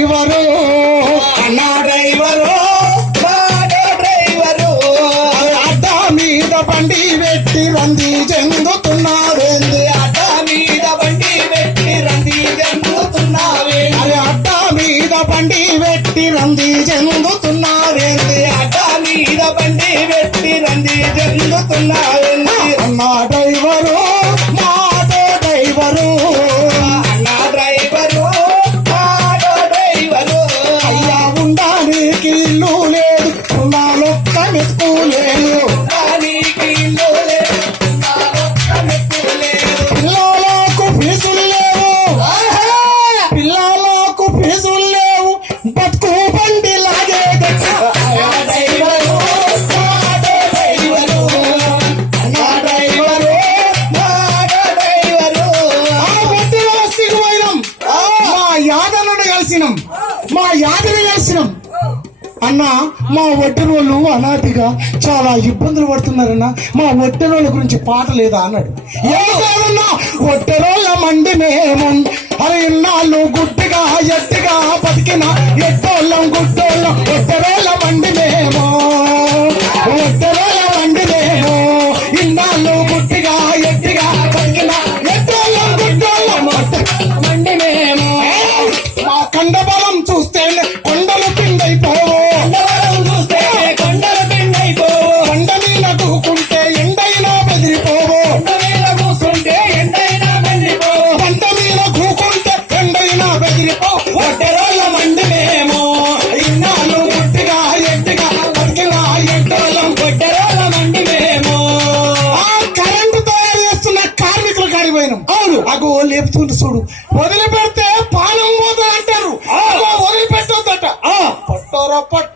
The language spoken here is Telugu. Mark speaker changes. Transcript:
Speaker 1: డ్రైవరు అన్నా డ్రైవరు
Speaker 2: మాడో డ్రైవరు.
Speaker 1: అడ్డ మీద బండి పెట్టి రంది చెందుతున్నావేంది
Speaker 2: అడ్డ మీద బండి పెట్టి రంది జంపుతున్నావే
Speaker 1: అరే అడ్డ మీద బండి పెట్టి రంది చెందుతున్నావేంది
Speaker 2: అడ్డ మీద బండి పెట్టి రంది జంపుతున్నావేంది
Speaker 1: మా కలిసినాం మా యాదలు కలిసినాం అన్న మా ఒట్టెరోళ్ళు అనాటిగా చాలా ఇబ్బందులు పడుతున్నారన్న మా ఒట్టెరోళ్ళ గురించి పాట లేదా అన్నాడు. ఏదన్నా ఒట్టెరోళ్ళ మండి మేము. అరే ఇన్నాళ్ళు గుడ్డిగా ఎట్టిగా బతికిన ఎట్టోళ్ళం గుడ్డోళ్ళం. ఒట్టెరోళ్ళ మండి మేము ఒట్టెరోళ్ళ మండి మేము ఇన్నాళ్ళు గుడ్డి బెదిరిపోవు ఒట్టెరోళ్ళ మండి మేము ఇన్నాళ్ళు గుట్టిగా ఎట్టిగా బతికిన
Speaker 2: మండి మేము
Speaker 1: ఆ కరెంటు తయారు చేస్తున్న కార్మికులు కాడిపోయినాం. అవును. అగో లేపుతుంది చూడు. వదిలిపెడితే పానం పోతుంది అంటారు వదిలిపెట్టొద్దట. పట్టోర పట్ట.